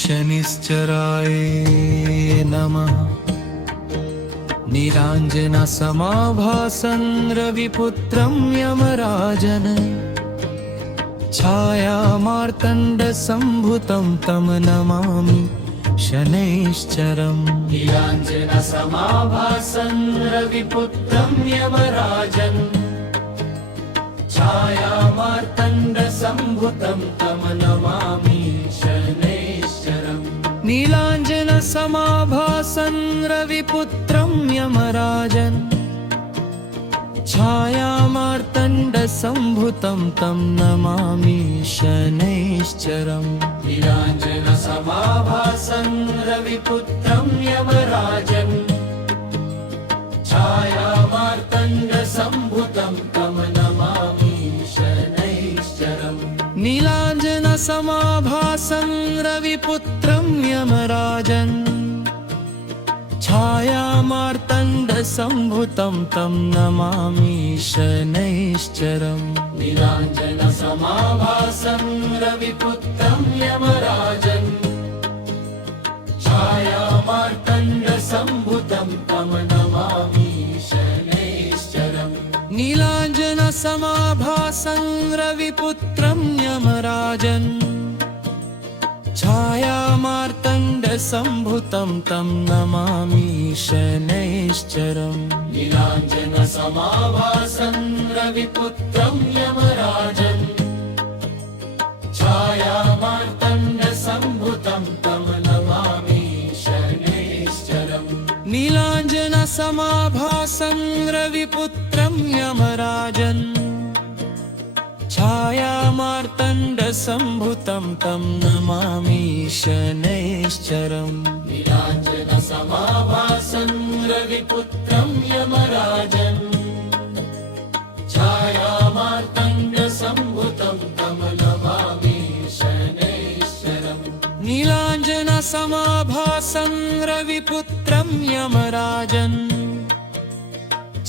शनिश्चराय नमः। नीलाञ्जनसमाभासं रविपुत्रं यमराजन् छायामार्तण्डसम्भुतं तं नमामि शनैश्चरम्। नीलाञ्जनसमाभासं रविपुत्रं यमराजन् छायामार्तण्डसम्भुतं तं नमामि शनैश्चरम्। नीलाञ्जनसमाभासं रविपुत्रं यमराजन् छायामार्तण्डसम्भुतं तं नमामि शनैश्चरम्। नीलाञ्जनसमाभासं रविपुत्रं यमराजन् छायामार्तण्डसम्भुतं तं नमामि शनैश्चरम्। नीलाञ्जनसमाभासं रविपुत्रं यमराजन् छायामार्तण्डसम्भुतं तं नमामि शनैश्चरम्। नीलाञ्जनसमाभासं रविपुत्रं यमराजन् छायामार्तण्डसम्भुतं तं नमामि शनैश्चरम्। नीलाञ्जनसमाभासं रविपुत्रं यमराजन् छायामार्तण्डसम्भुतं तं नमामि शनैश्चरम्। नीलाञ्जनसमाभासं रविपुत्रं यमराजन् छायामार्तण्डसम्भुतं तं नमामि शनैश्चरम्। नीलाञ्जनसमाभासं रविपुत्रं यमराजन् छायामार्तण्डसम्भुतं तं नमामि शनैश्चरम्। नीलाञ्जनसमाभासं रविपुत्रं यमराजन् छायामार्तण्डसम्भुतं तं नमामि शनैश्चरम्। नीलाञ्जनसमाभासं रविपुत्रं यमराजन्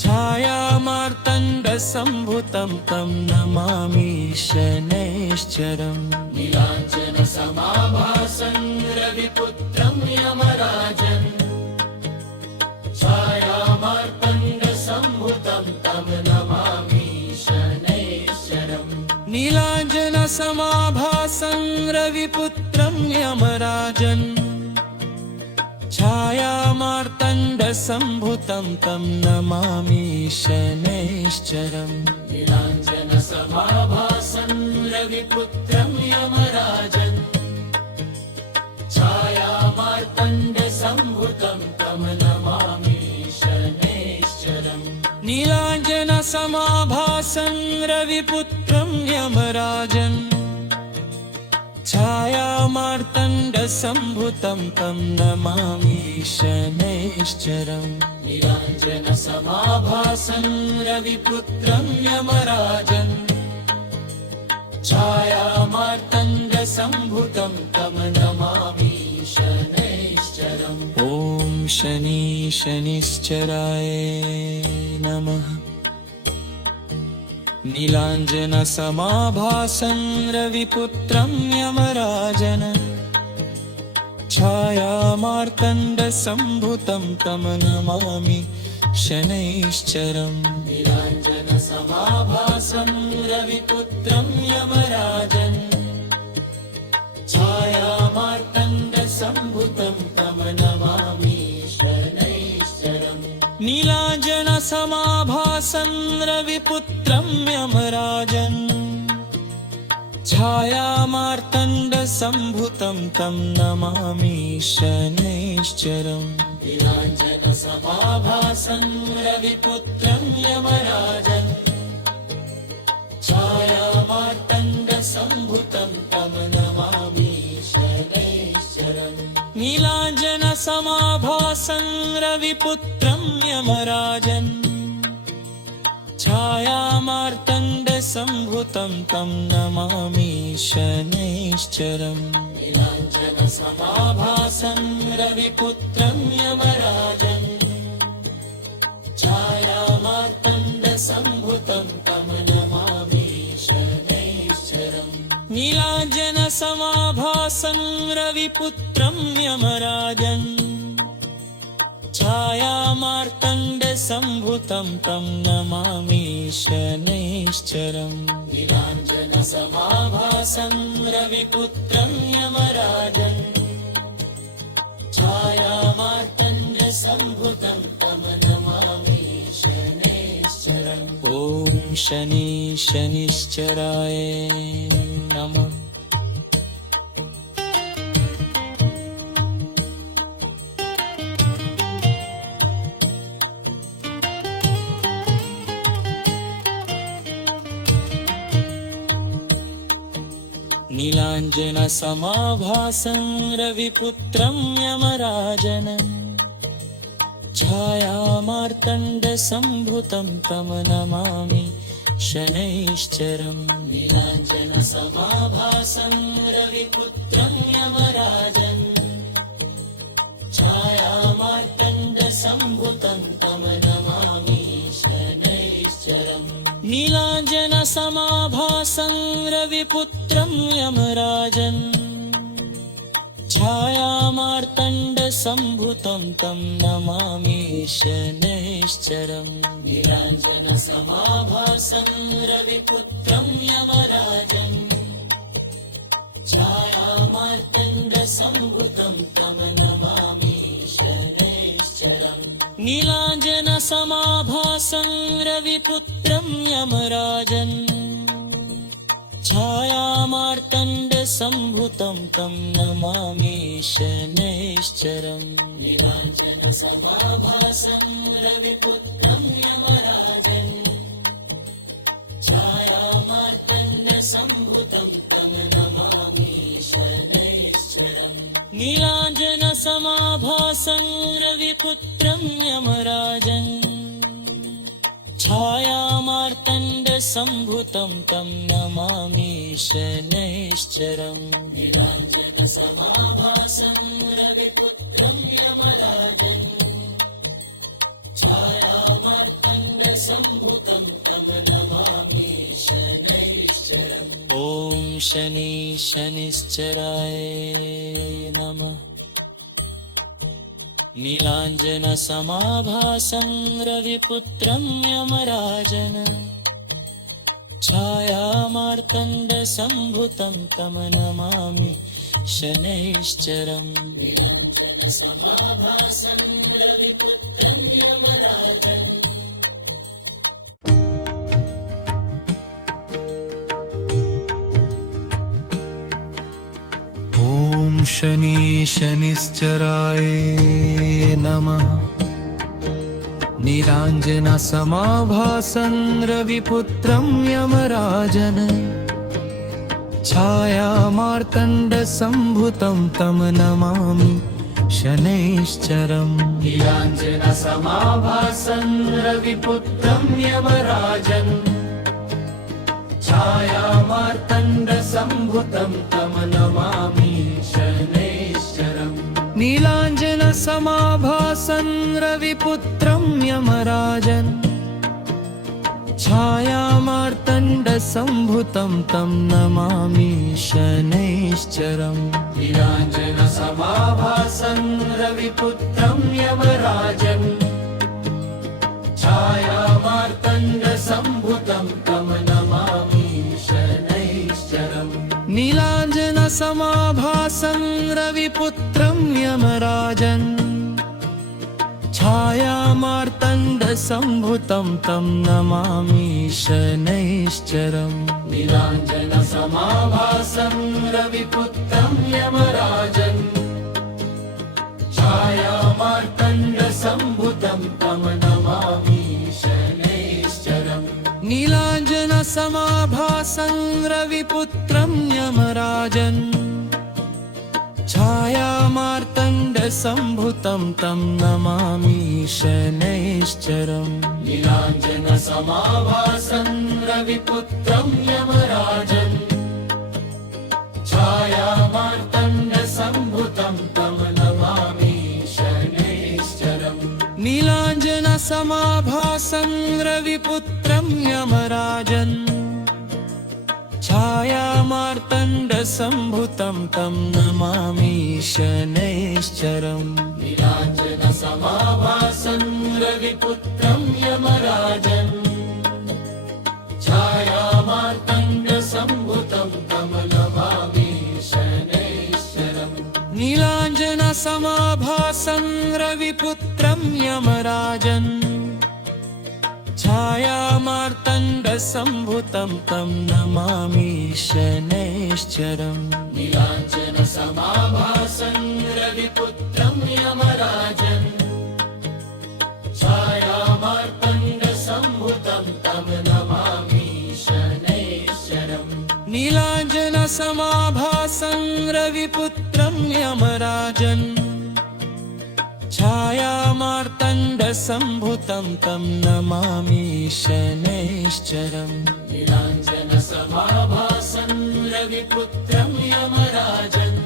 छायामार्तण्डसम्भुतं तं नमामि शनैश्चरम्। नीलाञ्जनसमाभासं रविपुत्रं यमराजन् छायामार्तण्डसम्भुतं तं नमामि शनैश्चरम्। नीलाञ्जनसमाभासं रविपुत्रं यमराजन् छायामार्तण्डसम्भुतं तं नमामि शनैश्चरम्। नीलाञ्जनसमाभासं रविपुत्रं यमराजन् छायामार्तण्डसम्भुतं तं नमामि शनैश्चरम्। नीलाञ्जनसमाभासं रविपुत्रं यमराजन् छायामार्तण्डसम्भुतं तं नमामि शनैश्चरम्। नीलाञ्जनसमाभासं रविपुत्रं यमराजन् छायामार्तण्डसम्भुतं तं नमामि शनैश्चरम्। ॐ शनिश्चराय नमः। नीलाञ्जनसमाभासं रविपुत्रं यमराजन् छायामार्तण्डसम्भुतं तं नमामि शनैश्चरम्। नीलाञ्जनसमाभासं रविपुत्रं यमराजन् छायामार्तण्डसम्भुतं तं नमामि शनैश्चरम्। नीलाञ्जनसमाभासं रविपुत्रं यमराजन् छायामार्तण्डसम्भुतं तं नमामि शनैश्चरम्। नीलाञ्जनसमाभासं रविपुत्रं यमराजन् छायामार्तण्डसम्भुतं तं नमामि शनैश्चरम्। नीलाञ्जनसमाभासं रविपुत्रं यमराजन् छायामार्तण्डसम्भुतं तं नमामि शनैश्चरम्। नीलाञ्जनसमाभासं रविपुत्रं यमराजन् छायामार्तण्डसम्भुतं तं नमामि शनैश्चरम्। नीलाञ्जनसमाभासं भासं रविपुत्रं यमराजन् छायामार्तण्डसम्भुतं तं नमामि शनैश्चरम् नीलाञ्जनसमाभासं रविपुत्रं यमराजन् छायामार्तण्डसम्भुतं तं नमामि शनैश्चरम् ॐ शनि शनिश्चराय नमः। नीलाञ्जनसमाभासं रविपुत्रं यमराजन् छायामार्तण्डसम्भुतं तं नमामि शनैश्चरम् नीलाञ्जनसमाभासं रविपुत्रं यमराजन् छायामार्तण्डसम्भुतं तं नमामि शनैश्चरम् नीलाञ्जनसमाभासं रविपुत्रं यमराजन् छायामार्तण्डसम्भुतं तं नमामि शनैश्चरम् नीलाञ्जनसमाभासं रविपुत्रं यमराजन् छायामार्तण्डसम्भुतं तं नमामि शनैश्चरम् नीलाञ्जनसमाभासं रविपुत्रं यमराजन् छायामार्तण्डसम्भुतं तं नमामि शनैश्चरम् नीलाञ्जनसमाभासं रविपुत्रं यमराजन् छायामार्तण्डसम्भुतं तं नमामि शनैश्चरम् नीलाञ्जनसमाभासं रविपुत्रं यमराजन् छायामार्तण्डसम्भुतं तं नमामि शनैश्चरम् नीलाञ्जनसमाभासं रविपुत्रं यमराजन् छायामार्तण्डसम्भुतं तं नमामि शनैश्चरम् ॐ शनि शनिश्चराय नमः। नीलाञ्जनसमाभासं रविपुत्रं यमराजन् छायामार्तण्डसम्भुतं तं नमामि शनैश्चरम् नीलाञ्जनसमाभासं रविपुत्रं यमराजन् ॐ शनि शनिश्चराय नमः। नीलाञ्जनसमाभासं रविपुत्रं यमराजन् छायामार्तण्डसम्भुतं तं नमामि शनैश्चरम् नीलाञ्जनसमाभासं रविपुत्रं यमराजन् छायामार्तण्डसम्भुतं तं नमामि शनैश्चरम् नीलाञ्जनसमाभासं रविपुत्रं यमराजन् छायामार्तण्डसम्भुतं तं नमामि शनैश्चरम् नीलाञ्जनसमाभासं रविपुत्रं यमराजन् छायामार्तण्डसम्भुतं तं नमामि शनैश्चरम् नीलाञ्जनसमाभासं रविपुत्रं यमराजन् छायामार्तण्डसम्भुतं तं नमामि शनैश्चरम् नीलाञ्जनसमाभासं रविपुत्रं यमराजन् छायामार्तण्डसम्भुतं तं नमामि शनैश्चरम् नीलाञ्जनसमाभासं रविपुत्रं यमराजन् छायामार्तण्डसम्भुतं तं नमामि शनैश्चरम् नीलाञ्जनसमाभासं रविपुत्रं यमराजन् छायामार्तण्डसम्भुतं तं नमामि शनैश्चरम् नीलाञ्जनसमाभासं रविपुत्रं यमराजन् छायामार्तण्डसम्भुतं तं नमामि शनैश्चरम् नीलाञ्जनसमाभासं रविपुत्रं यमराजन् छायामार्तण्डसम्भुतं तं नमामि शनैश्चरम् नीलाञ्जनसमाभासं रविपुत्रं यमराजन् छायामार्तण्डसम्भुतं तं नमामि शनैश्चरम् नीलाञ्जनसमाभासं रविपुत्रं यमराजन् छायामार्तण्डसम्भुतं तं नमामि शनैश्चरम् नीलाञ्जनसमाभासं रविपुत्रं यमराजन् छायामार्तण्डसम्भुतं तं नमामि शनैश्चरम् नीलाञ्जनसमाभासं रविपुत्रं यमराजन्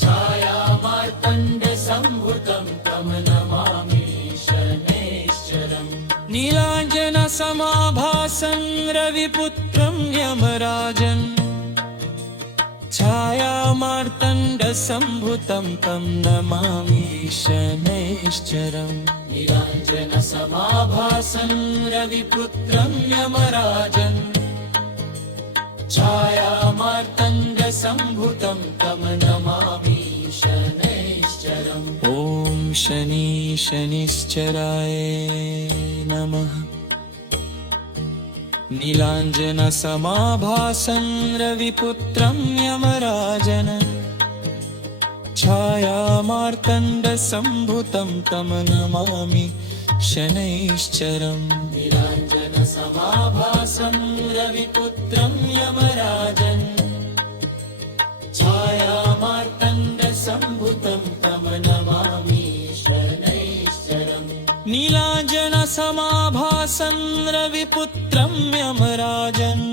छायामार्तण्डसम्भुतं तं नमामि शनैश्चरम् नीलाञ्जनसमाभासं रविपुत्रं यमराजन् छायामार्तण्डसम्भुतं तं नमामि शनैश्चरम् नीलाञ्जनसमाभासं रविपुत्रं यमराजन् छायामार्तण्डसम्भुतं तं नमामि शनैश्चरम् ॐ शनि शनिश्चराय नमः नीलाञ्जनसमाभासं रविपुत्रं यमराजन् छायामार्तण्डसम्भुतं तं नमामि शनैश्चरम् नीलाञ्जनसमाभासं रविपुत्रं यमराजन् छायामार्तण्डसम्भुतं तं नमामि शनैश्चरम् नीलाञ्जनसमाभासं रविपुत्रं यमराजन्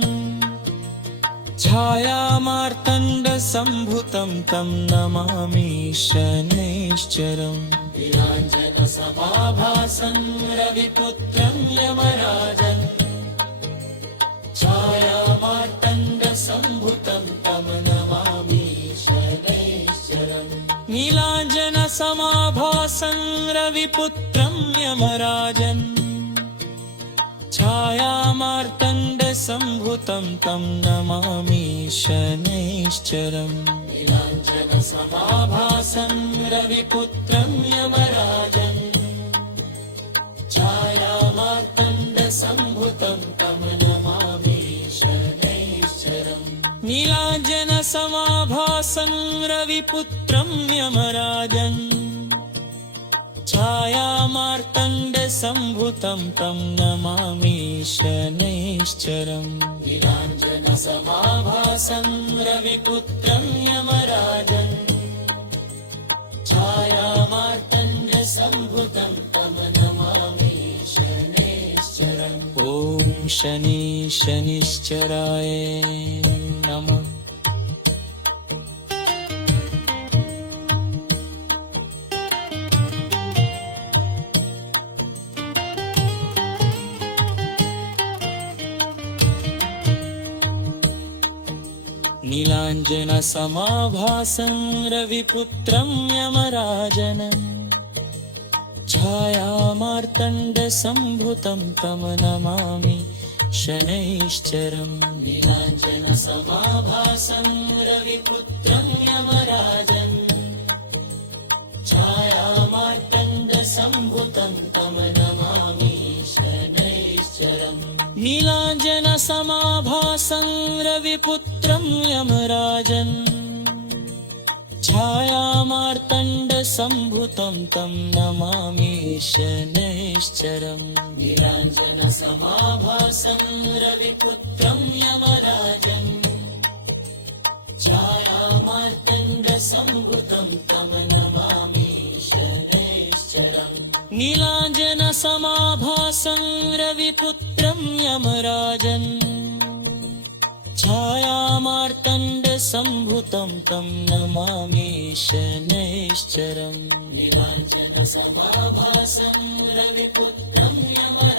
छायामार्तण्डसम्भुतं तं नमामि शनैश्चरम् नीलाञ्जनसमाभासं रविपुत्रं यमराजन् छायामार्तण्डसम्भुतं तं नमामि शनैश्चरम् नीलाञ्जनसमाभासं रविपुत्रं यमराजन् छायामार्तण्डसम्भुतं तं नमामि शनैश्चरम् नीलाञ्जनसमाभासं रविपुत्रं यमराजन् छायामार्तण्डसम्भुतं तं नमामि शनैश्चरम् नीलाञ्जनसमाभासं रविपुत्रं यमराजन् छायामार्तण्डसम्भुतं तं नमामि शनैश्चरम् नीलाञ्जनसमाभासं रविपुत्रं यमराजन् छायामार्तण्डसम्भुतं तं नमामि शनैश्चरम् ॐ शनि शनिश्चराय नमः नीलाञ्जनसमाभासं रविपुत्रं यमराजन् छायामार्तण्डसम्भुतं तं नमामि शनैश्चरम् नीलाञ्जनसमाभासं रविपुत्रं यमराजन् छायामार्तण्डसम्भुतं तं नमामि शनैश्चरम् नीलाञ्जनसमाभासं रविपुत्रं यमराजन् छायामार्तण्डसम्भुतं तं नमामि शनैश्चरम् नीलाञ्जनसमाभासं रविपुत्रं यमराजन् छायामार्तण्डसम्भुतं तं नमामि शनैश्चरम् नीलाञ्जनसमाभासं रविपुत्रं यमराजन् छायामार्तण्डसम्भुतं तं नमामि शनैश्चरम् नीलाञ्जनसमाभासं रविपुत्रं यमराजन्